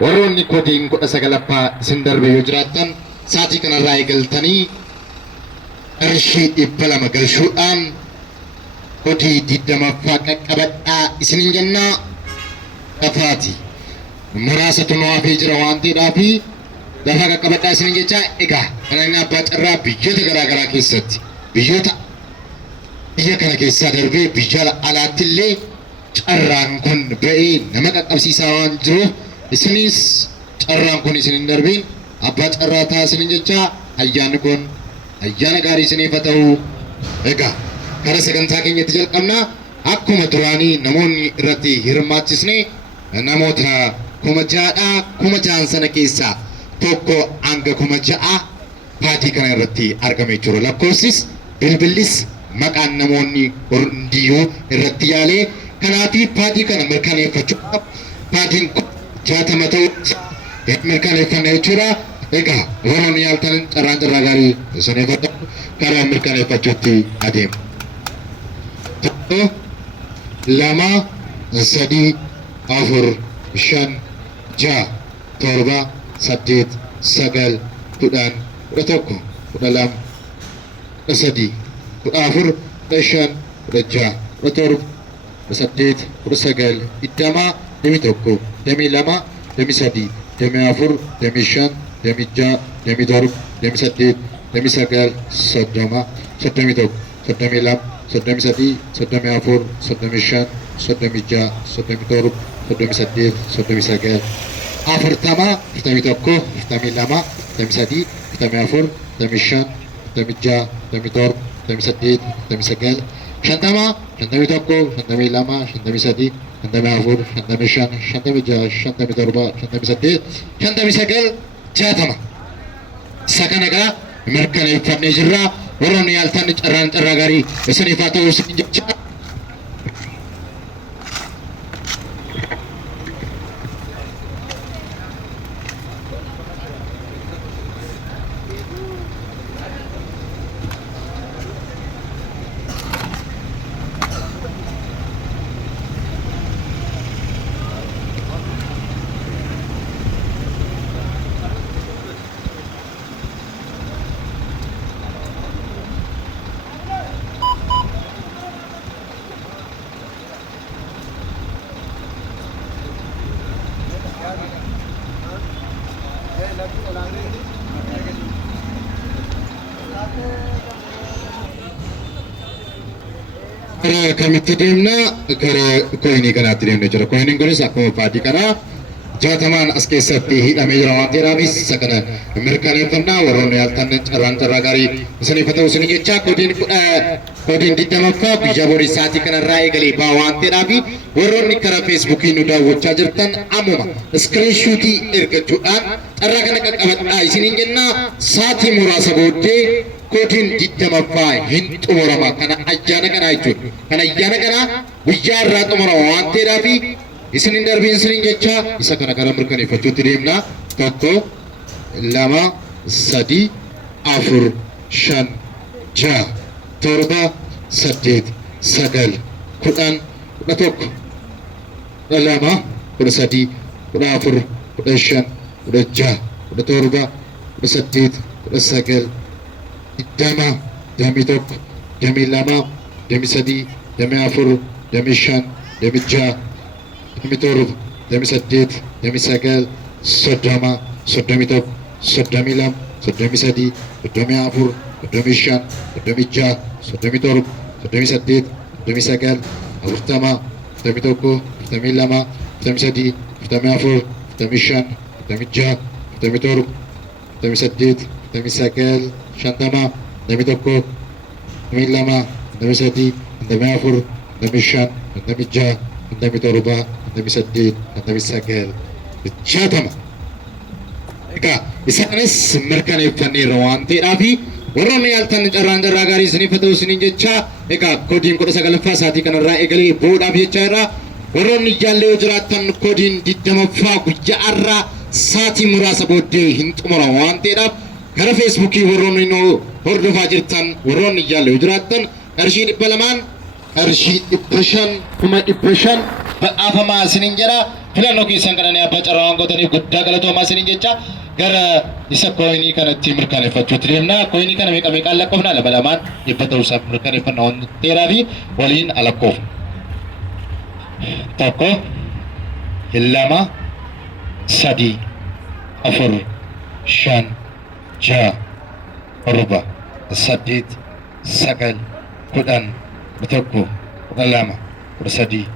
warroonni koodiin 19ffaa isin darbe yoo jiraattan sa'aatii kanarraa eegaltanii qarshii 200 galchuudhaan koodii 20ffaa qaqqabadhaa isiniin jennaa dhafaati. Muraasatu nu hafee jira waan ta'eedhaafi lafa qaqqabadhaa isiniin jechaa egaa kanaan abbaa carraa biyyoota garaagaraa keessatti biyyoota biyya kana keessaa darbee biyya alaatti illee carraan kun ba'ee nama qaqqabsiisaa waan jiruuf isinis carraan kun isinin darbiin abbaa carraa taasisaniin jechaa ayyaanni kun ayyaana gaarii isiniif haa ta'u. Egaa karaa sagantaa keenyatti jalqabnaa akkuma duraanii namoonni irratti hirmaachisne namoota 6,000 sana keessaa tokko hanga 6,000 paatii kana irratti argamee jiru. Lakkoofsis bilbilis maqaan namoonni hundiyyuu irratti yaalee kanaafi paatii kana mirkaneeffachuudhaaf paatiin 60 ta'uu mirkaneeffanne jechuudha. Egaa warroonni yaaltan carraa gaarii isiniif haa ta'u karaa mirkaneeffachuutti adeemu. 1 2 3 4 5 6 7 8 9 10 11 12 13 14 15 16 17 18 19 20 21 22 23 24 25 26 27 28 29 30 31 32 33 34 35 36 37 38 39 40 41 42 43 44 45 46 47 48 49 50 51 52 53 54 55 56 57 58 59 60 sakanaga mirkaneeffannee jirra. Warroonni yaaltan carraa gaarii isiniif haa ta'u isin jecha kamitti deemna gara koinii kanaatti deemne jira. Koiniin kunis akkuma paatii kanaa 60 as keessatti hidhamee jira waan ta'eefis isa kana mirkaneeffannaa. Warroonni yaaltan carraa gaarii isiniif haa ta'u isin jechaa koodiin 20ffaa biyya borii sa'aatii kanarraa eegalee baa waan ta'eedhaafi warroonni karaa feesbuukii nu daawwachaa jirtan ammuma iskiriinshuutii ergachuudhaan carraa kana qaqqabadhaa isiniin jennaa. Sa'aatii muraasa booddee koodiin 20ffaa hin xumurama. Kana ayyaana kanaa jechuudha. Kana ayyaana kanaa guyyaa irraa xumurama waan ta'eedhaafi isinin darbiin isinin jecha isa kana gara mirkaneeffachuutti deemna. 1 2 3 4 5 6 7 8 9 10 11 12 13 14 15 16 17 18 19 20 21 22 23 24 25 26 27 28 29 30 31 32 33 34 35 36 37 38 39 40 41 42 43 44 45 46 47 48 49 50 51 52 53 54 55 56 57 58 59 60. Egaa isaanis mirkaneeffanneerra waan ta'eedhaafi warroonni yaaltan carraa gaarii isiniif haa ta'u isiniin jecha egaa koodiin 19ffaa sa'aatii kanarraa eegalee boodhaaf jecha irraa warroonni jaallee yoo jiraattan koodiin 20ffaa guyyaa irraa sa'aatii muraasa booddee hin xumuramu waan ta'eedhaaf gara feesbuukii warroonni nu hordofaa jirtan warroonni jaallee yoo jiraattan qarshii 200 qarshii 500 badhaafamaa isiniin jedha. filannoo keessan kananii abbaa carraa waan gootaniif guddaa galatoomaa isiniin jecha gara isa koinii kanatti mirkaneeffachuutti deemna. Koinii kana meeqa meeqaan lakkoofna? Lama lamaan dhibba ta'uusaaf mirkaneeffannaa waan dheeraa fi waliin alakkoofna. Tokko, lama, sadii, afur, shan, ja'a, torba, saddeet, sagal, kudhan, tokko, kudha lama, kudha sadii,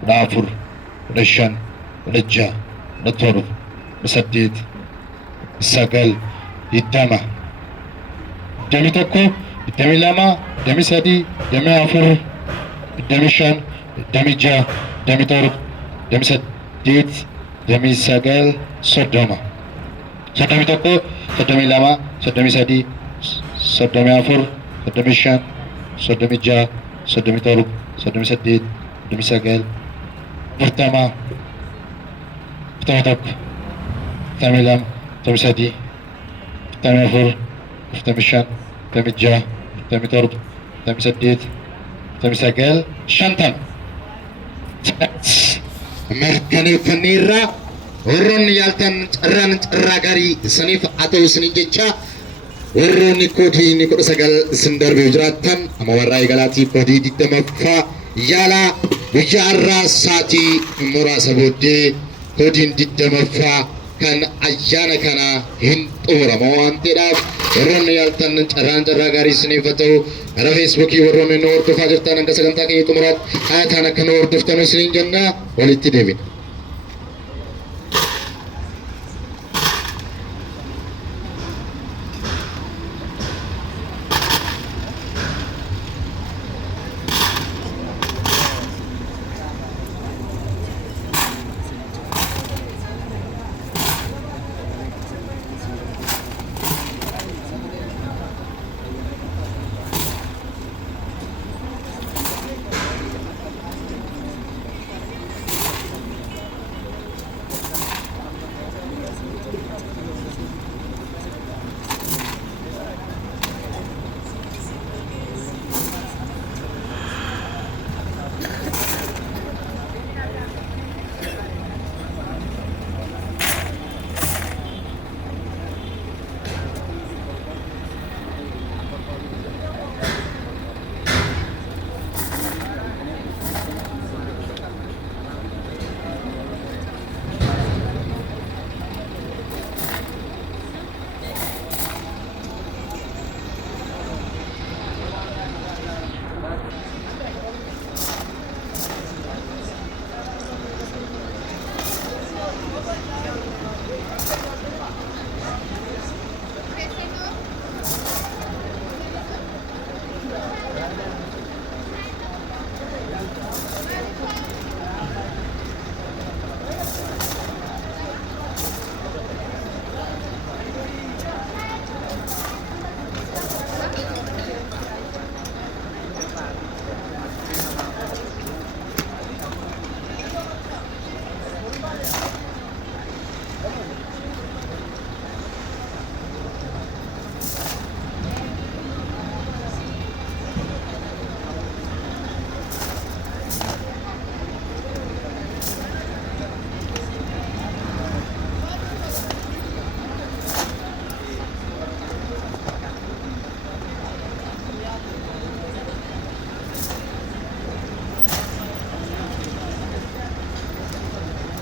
kudha afur, kudha shan, kudha ja'a, kudha torba, kudha saddeet, sagal, digdama, digdami tokko, digdami lama, digdami sadii, digdami afur, digdami shan, digdami ja'a, digdami torba, digdami saddeet, digdami sagal, soddoma. Soddomi tokko, soddomi lama, soddomi sadii, soddomi afur, soddomi shan, soddomi ja'a, soddomi torba, soddomi saddeet, soddomi sagal, afurtama, afurtami tokko, afurtami lama, afurtami sadii, afurtami afur, afurtami shan, afurtami ja'a, afurtami torba, afurtami saddeet, afurtami sagal, shantama. Mirkaneeffanneerra warroonni yaaltan carraa gaarii isiniif haa ta'u isiniin jecha warroonni koodii 19 isin darbee jiraattan amma warraa eegalaatii koodii 20ffaa yaalaa guyyaa har'aa sa'aatii muraasa booddee koodiin 20ffaa kan ayyaana kana hin xumurama waan ta'eedhaaf warroonni yaaltan carraa gaarii isiniif haa ta'u gara feesbuukii warroonni nu hordofaa jirtan hanga sagantaa keenya xumuraatti haataan akka nu hordoftan isiniin jenna walitti deebina.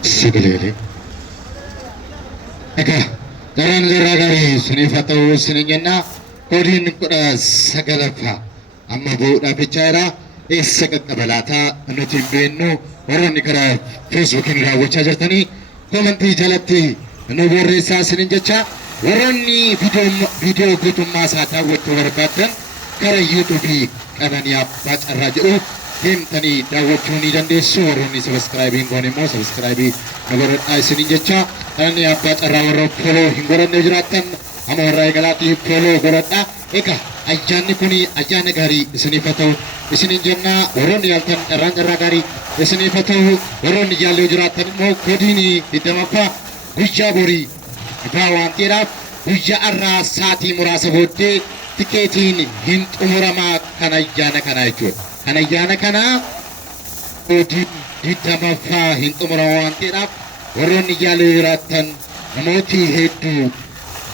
Sibileele. Egaa daraan jarraa gaarii isiniif haa ta'u isiniin jenna koodiin 19ffaa amma bu'uudhaaf jecha jira eessa qaqqaba laataa nuti hin beeknu warroonni karaa feesbuukiin raawwachaa jirtanii koomentii jalatti nu barreessaa isiniin jecha warroonni viidiyoo guutummaa isaa daawwachuu barbaadan karaa yuutuubii Qananii Abbaa Carraa jedhu deemtanii daawwachuu ni dandeessu. Warroonni sabiskiraayibii hin goone immoo sabiskiraayibii nu godhadhaa isiniin jecha Qananii Abbaa Carraa warra fooloo hin godhanne jiraattan amma warra eegalaatii fooloo godhadhaa. Egaa ayyaanni kun ayyaana gaarii isiniif haa ta'u isiniin jenna. Warroonni yaaltan carraa gaarii isiniif haa ta'u. Warroonni yaallee jiraattan immoo koodiin 20ffaa guyyaa borii ibaa waan ta'eedhaaf guyyaa har'aa sa'aatii muraasa booddee tikeetiin hin xumuramaa kan ayyaana kana jechuudha. Kan ayyaana kana koodiin 20ffaa hin xumuramaa waan ta'eedhaaf warroonni jaalala jiraattan namooti hedduu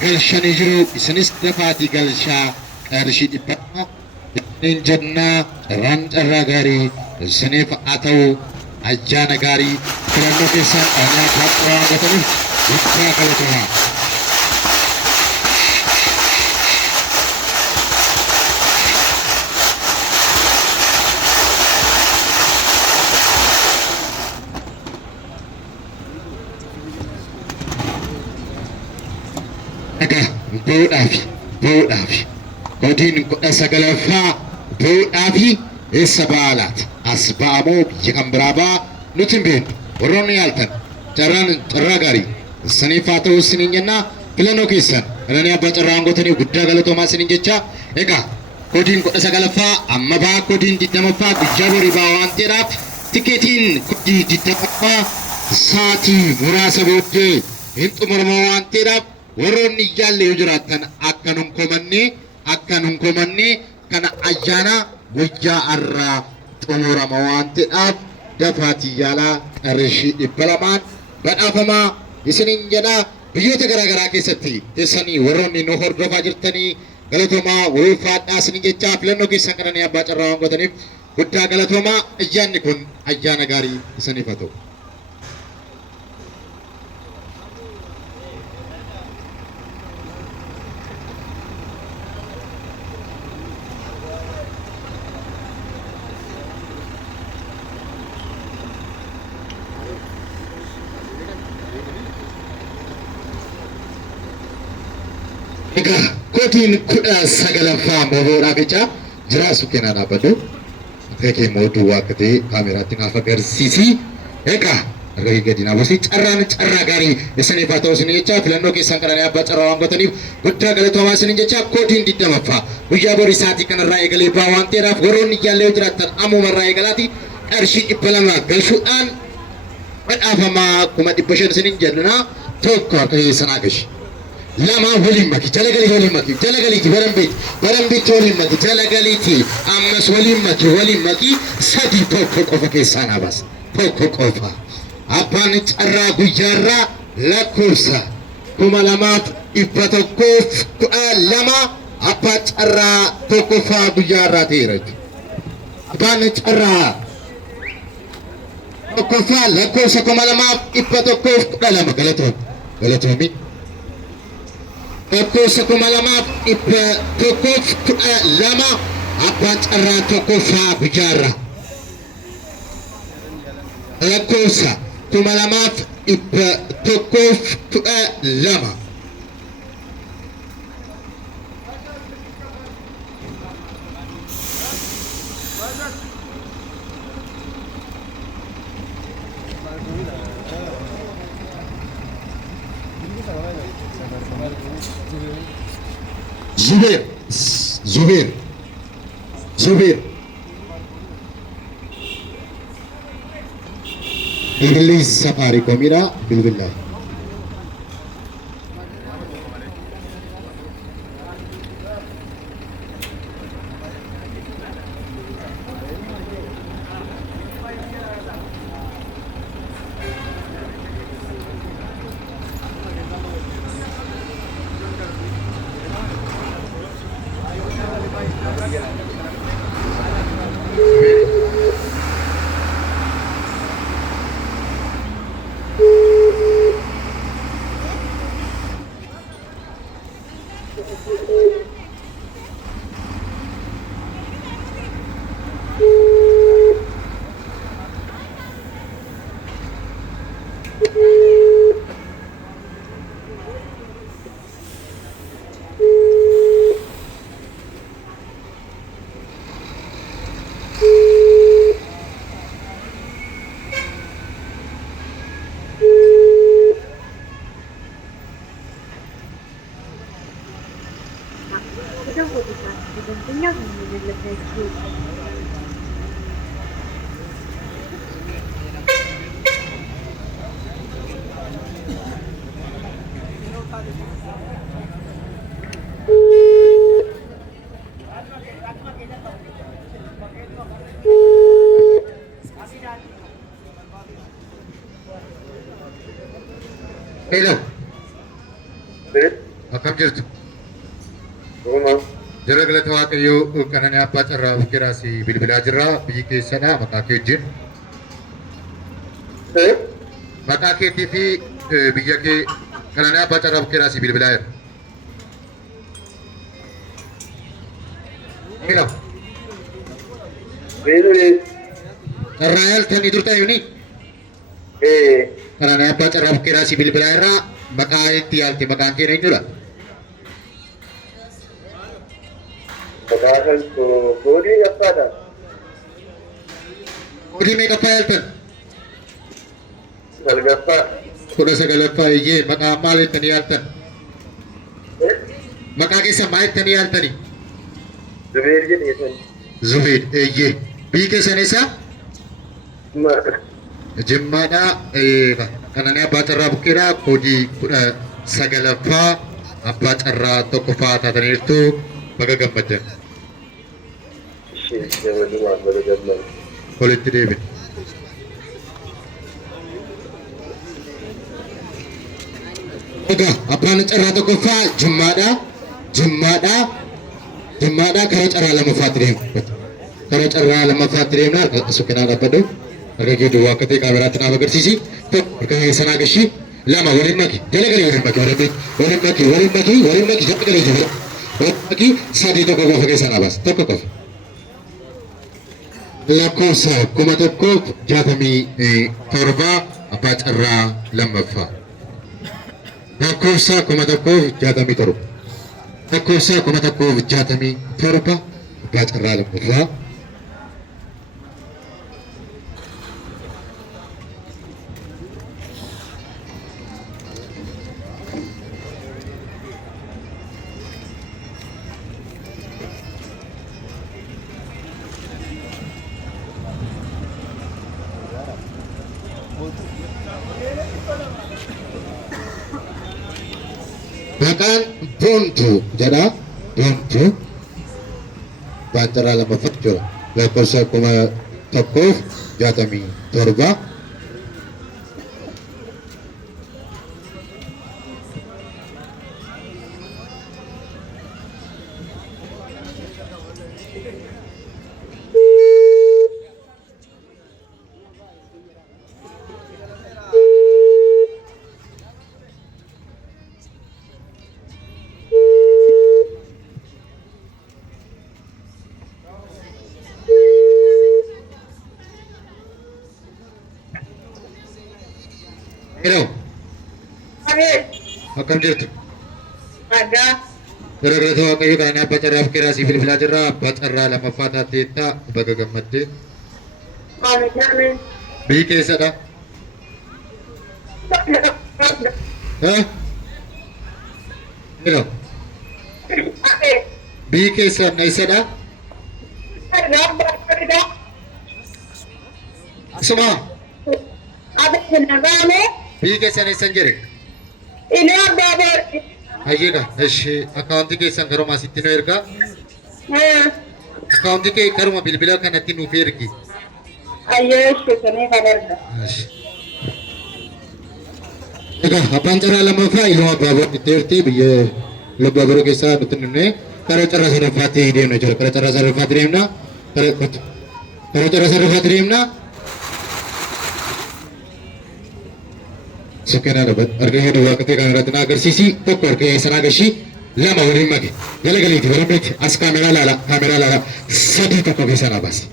galchanii jiru isinis dafaatii galchaa qarshii dhibbaa ittiin jennaa carraa gaarii isiniif haa ta'u ayyaana gaarii filannoo keessaan dhaanaa kaaqxaa gataniif guddaa galatamaa. Boodhaafi godin kudha sagalaffaa boodhaafi eessa baalaati as ba'amoo biyya kan biraa ba'a nuti hin beeknu warroonni yaaltan carraa gaarii saniif haa ta'u isiniin jennaa filannoo keessan irranii abbaa carraa gootanii guddaa galatoomaa isiniin jecha egaa godin kudha sagalaffaa amma ba'a godin 20ffaa guyyaa borii ba'a waan ta'eedhaaf tikeetiin godin 20ffaa sa'aatii muraasa booddee hin xumuramu waan ta'eedhaaf warroonni jaalle yoo jiraattan akka nun komanne kana ayyaana guyyaa irraa xumurama waan ta'eedhaaf dafaatii yaalaa qarshii 200 badhaafamaa isiniin jedha. Biyyoota garaagaraa keessatti teessanii warroonni nu hordofaa jirtanii galatoomaa ulfaadhaa isiniin jechaa filannoo keessan kananii abbaa carraa waan gootaniif guddaa galatoomaa. Ayyaanni kun ayyaana gaarii isiniif haa ta'u. Egaa godin kudha sagalaffaa boodhaa jecha jiraasu kennaa dhaabbadhu akka kee mooduu akka ta'e kaameraatti naaf agarsiisi. Egaa argaa gadi naabosii carraa gaarii isiniif haa ta'u isin jecha filannoo keessan kananii abbaa carraa waan gootaniif guddaa galatoomaa isin jecha godin 20ffaa guyyaa borii sa'aatii kanarraa eegalee ba'aa waan ta'eedhaaf warroonni jaallee jiraattan ammumarraa eegalaati qarshii 200 galchuudhaan badhaafamaa 500 isiniin jenna tokko akka keessan agashi. Lama waliin maki jalagalii waliin maki jalagaliiti barambiitti waliin maki jalagaliiti ammas waliin maki sadii tokko qofa keessaa naabas tokko qofa abbaan carraa guyyaarraa lakkoofsa 2112 abbaa carraa tokkoffaa guyyaarraa ta'eera abbaan carraa tokkoffaa lakkoofsa 2112 galatoomi. Lakkoofsa 2112 abbaa carraa tokkoffaa guyyaarraa lakkoofsa 2112 Zubair Bilbilli Safaricomidha bilbilaa. tentunya menyelesaikan Hello. Akkam jirtu? Jara galata Waaqayyoo Qananii Abbaa Carraa Buqqiraas bilbilaa jirra. Biyyi keessadha maqaa kee wajjin. Maqaa keetii fi biyya kee Qananii Abbaa Carraa Buqqiraas bilbilaa jira. Hello. Carraa yaaltanii turtan yuni? Qananii Abbaa Carraa Buqqiraas bilbilaa irraa maqaa itti yaalte maqaan kee eenyudha? Padahal tu bodi apa dah? Bodi meeqaffaa yaaltan? Salgapa. 19ffaa iyyee maqaa maal jettanii yaaltan? Maqaa keessan maal jettanii yaaltani? Zubair je san. Zubair iyyee. Biyyi keessan eessa? Jimmaadha. Qananii Abbaa Carraa Buqqeedhaa koodii 19ffaa Abbaa Carraa tokkoffaa taataniirtu baga gammaddan. Walitti deebin. Egaa Abbaan Carraa tokkoffaa Jimmaadha. Jimmaadha karaa carraa lammaffaatti deemu. Karaa carraa lammaffaatti deemna suuqinaa dhaabbadhu. Harka kee duwwaa akka ta'e kaameraatti naaf agarsiisi. Tokko harka keessan agashii lama waliin maki jala galee waliin maki jala galee jira. Waliin sadii tokko qofa keessan abaas tokko qofa. Lakkoofsa 1167 Abbaa Carraa lammaffaa. Lakkoofsa 1167. Lakkoofsa 1167 Abbaa Carraa lammaffaa. Maqaan Boontuu jedha. Boontuu Abbaan Carraa lammaffaa jechuudha. Lakkoofsa 1167. Hello. Akkam jirtu? Ada. Gara-gara Waaqayyo Qananii Abbaa Carraa Buqqeedhaa siif bilbilaa jirra. Abbaa Carraa lammaffaa taatteetta baga gammaddee. Biyyi keessadha. Hello. Biyyi keessan eessadha? Asuma. Biyyi keessan eessan jedhe? Hayyeedha. Eshi akkaawuntii keessan karuma asitti nu ergaa. Akkaawuntii kee karuma bilbila kanatti nuuf ergi. Egaa Abbaan Carraa lammaffaa ilma Abbaa Boor itti erti biyya Abbaa Boor keessaa nutti himne karaa carraa sadaffaatti deemna jira. Karaa carraa sadaffaatti deemna. Karaa carraa sadaffaatti deemna. Suuqinaa dhaabbat harka kee duwwaa akka ta'e kaameeraatti na agarsiisi. Tokko harka keessan agashii lama waliin maki jala galeeti barambeeti as kaameraa laala sadii tokko keessan abaasi.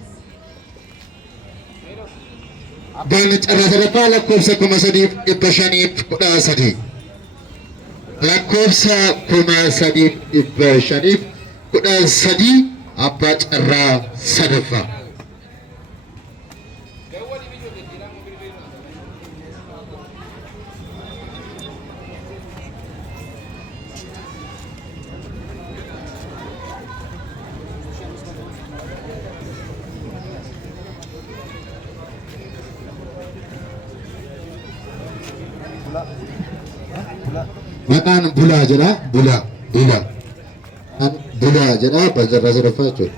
Abbaan Carraa sadaffaa lakkoofsa 3513. Lakkoofsa 3513 Abbaa Carraa sadaffaa. Maqaan Bulaa jedha. Bulaa jedha. Abbaan Carraa sadaffaa jechuudha.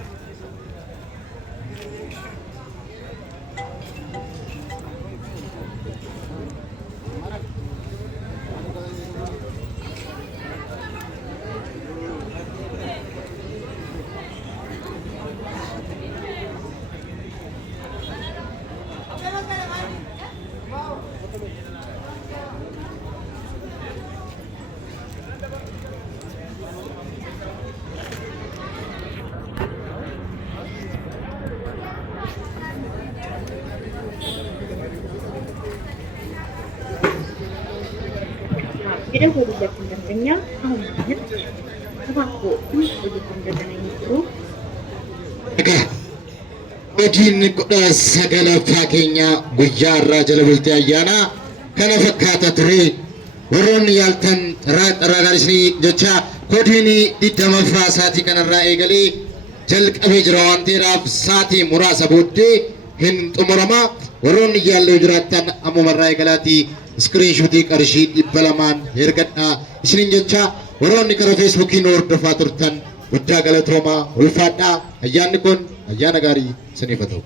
የደወሉለትን ደንበኛ አሁን ማለት እባክዎ ትንሽ ቆይተው እንደገና ይሞክሩ። Hojiin kudha sagalaffaa keenya guyyaa irraa jala bultii ayyaana kana fakkaata ture. Warroonni yaaltan ragaarisni jecha hojiin 20ffaa sa'aatii kanarraa eegalee jalqabee jira waan ta'eef sa'aatii muraasa booddee hin xumurama. Warroonni yaallee jiraattan ammumarraa eegalaati iskiriinshuutii qarshii 200 ergadhaa isiniin jecha warroonni karaa feesbuukiin hordofaa turtan guddaa galatoomaa ulfaadhaa. Ayyaanni kun ayyaana gaarii siniif haa ta'u.